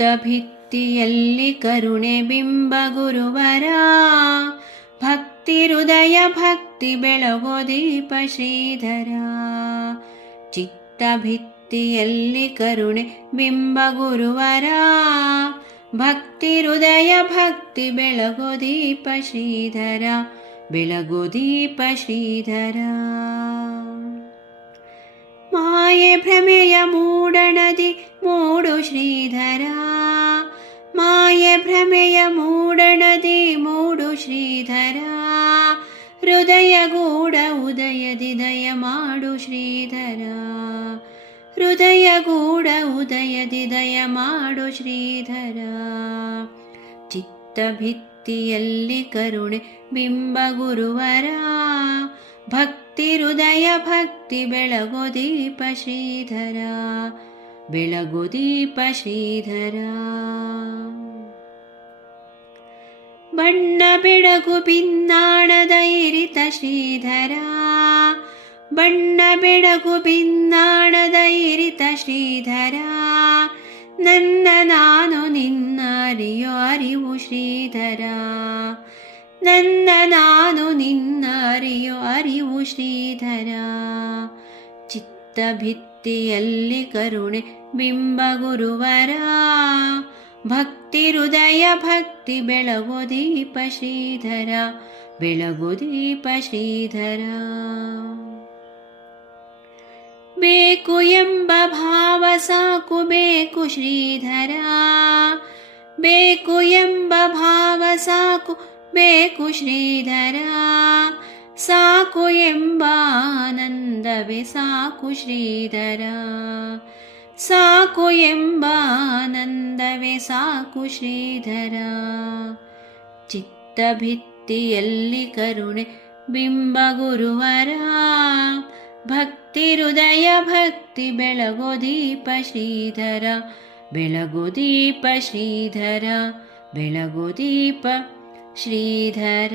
ಚಿತ್ತಭಿತ್ತಿಯಲ್ಲಿ ಕರುಣೆ ಬಿಂಬ ಗುರುವರ, ಭಕ್ತಿ ಹೃದಯ ಭಕ್ತಿ ಬೆಳಗೋ ದೀಪ ಶ್ರೀಧರ. ಚಿತ್ತಭಿತ್ತಿಯಲ್ಲಿ ಕರುಣೆ ಬಿಂಬ ಗುರುವರ, ಭಕ್ತಿ ಹೃದಯ ಭಕ್ತಿ ಬೆಳಗೋ ದೀಪ ಶ್ರೀಧರ, ಬೆಳಗೋ ದೀಪ ಶ್ರೀಧರ. ಮಾಯೆ ಭ್ರಮೆಯ ಮೂಡಣದಿ ಮೂಡು ಶ್ರೀಧರ, ಮಾಯೆ ಭ್ರಮೆಯ ಮೂಡಣದಿ ಮೂಡು ಶ್ರೀಧರ. ಹೃದಯ ಗೂಢ ಉದಯದಿ ದಯ ಮಾಡು ಶ್ರೀಧರ, ಹೃದಯ ಗೂಢ ಉದಯದಿ ದಯ ಮಾಡು ಶ್ರೀಧರ. ಚಿತ್ತಭಿತ್ತಿಯಲ್ಲಿ ಕರುಣೆ ಬಿಂಬ ಗುರುವರ, ಭಕ್ತಿ ಹೃದಯ ಭಕ್ತಿ ಬೆಳಗೋ ದೀಪ ಶ್ರೀಧರ, ಬೆಳಗೋ ದೀಪ ಶ್ರೀಧರ. ಬಣ್ಣ ಬೆಳಗು ಬಿನ್ನಾಣದ ಇರಿತ ಶ್ರೀಧರ, ಬಣ್ಣ ಬೆಳಗು ಬಿನ್ನಾಣದ ಇರಿತ ಶ್ರೀಧರ. ನನ್ನ ನಾನು ನಿನ್ನ ಅರಿಯೋ ಅರಿವು ಶ್ರೀಧರ, ನನ್ನ ನಾನು ನಿನ್ನ ಅರಿಯೋ ಅರಿವು ಶ್ರೀಧರ. ಚಿತ್ತಭಿತ್ತಿಯಲ್ಲಿ ಕರುಣೆ ಬಿಂಬ ಗುರುವರ, ಭಕ್ತಿ ಹೃದಯ ಭಕ್ತಿ ಬೆಳಗೋ ದೀಪ ಶ್ರೀಧರ, ಬೆಳಗೋ ದೀಪ ಶ್ರೀಧರ. ಬೇಕು ಎಂಬ ಭಾವ ಸಾಕು ಬೇಕು ಶ್ರೀಧರ, ಬೇಕು ಎಂಬ ಭಾವ ಸಾಕು ಬೇಕು ಶ್ರೀಧರ. ಸಾಕು ಎಂಬ ಆನಂದವೇ ಸಾಕು ಶ್ರೀಧರ, ಸಾಕು ಎಂಬ ಆನಂದವೇ ಸಾಕು ಶ್ರೀಧರ. ಚಿತ್ತಭಿತ್ತಿಯಲ್ಲಿ ಕರುಣೆ ಬಿಂಬ ಗುರುವರ, ಭಕ್ತಿ ಹೃದಯ ಭಕ್ತಿ ಬೆಳಗೋ ದೀಪ ಶ್ರೀಧರ, ಬೆಳಗೋ ದೀಪ ಶ್ರೀಧರ, ಬೆಳಗೋ ದೀಪ ಶ್ರೀಧರ.